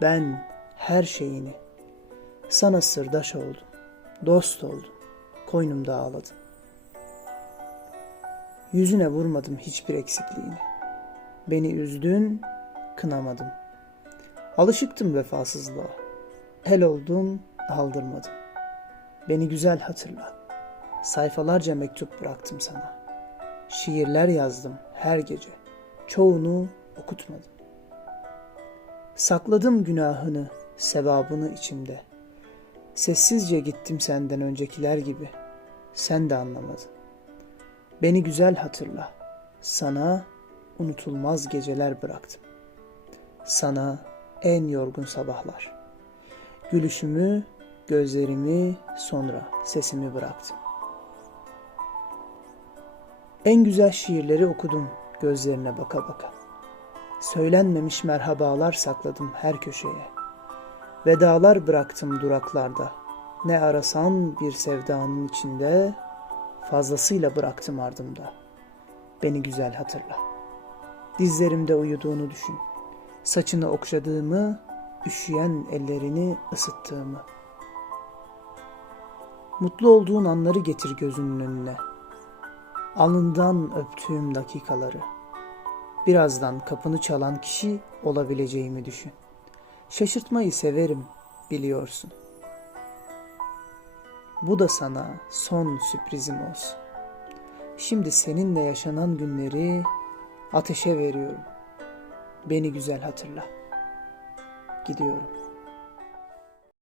Ben her şeyini. Sana sırdaş oldum. Dost oldum. Koynumda ağladım. Yüzüne vurmadım hiçbir eksikliğini. Beni üzdün, kınamadım. Alışıktım vefasızlığa. Hel oldum, aldırmadım. Beni güzel hatırla. Sayfalarca mektup bıraktım sana. Şiirler yazdım her gece. Çoğunu okutmadım. Sakladım günahını, sevabını içimde. Sessizce gittim senden öncekiler gibi. Sen de anlamadın. Beni güzel hatırla. Sana unutulmaz geceler bıraktım. Sana en yorgun sabahlar. Gülüşümü, gözlerimi, sonra sesimi bıraktım. En güzel şiirleri okudum gözlerine baka baka. Söylenmemiş merhabalar sakladım her köşeye. Vedalar bıraktım duraklarda. Ne arasan bir sevdanın içinde, fazlasıyla bıraktım ardımda. Beni güzel hatırla. Dizlerimde uyuduğunu düşün. Saçını okşadığımı, üşüyen ellerini ısıttığımı. Mutlu olduğun anları getir gözünün önüne. Alnından öptüğüm dakikaları. Birazdan kapını çalan kişi olabileceğimi düşün. Şaşırtmayı severim, biliyorsun. Bu da sana son sürprizim olsun. Şimdi seninle yaşanan günleri ateşe veriyorum. Beni güzel hatırla. Gidiyorum.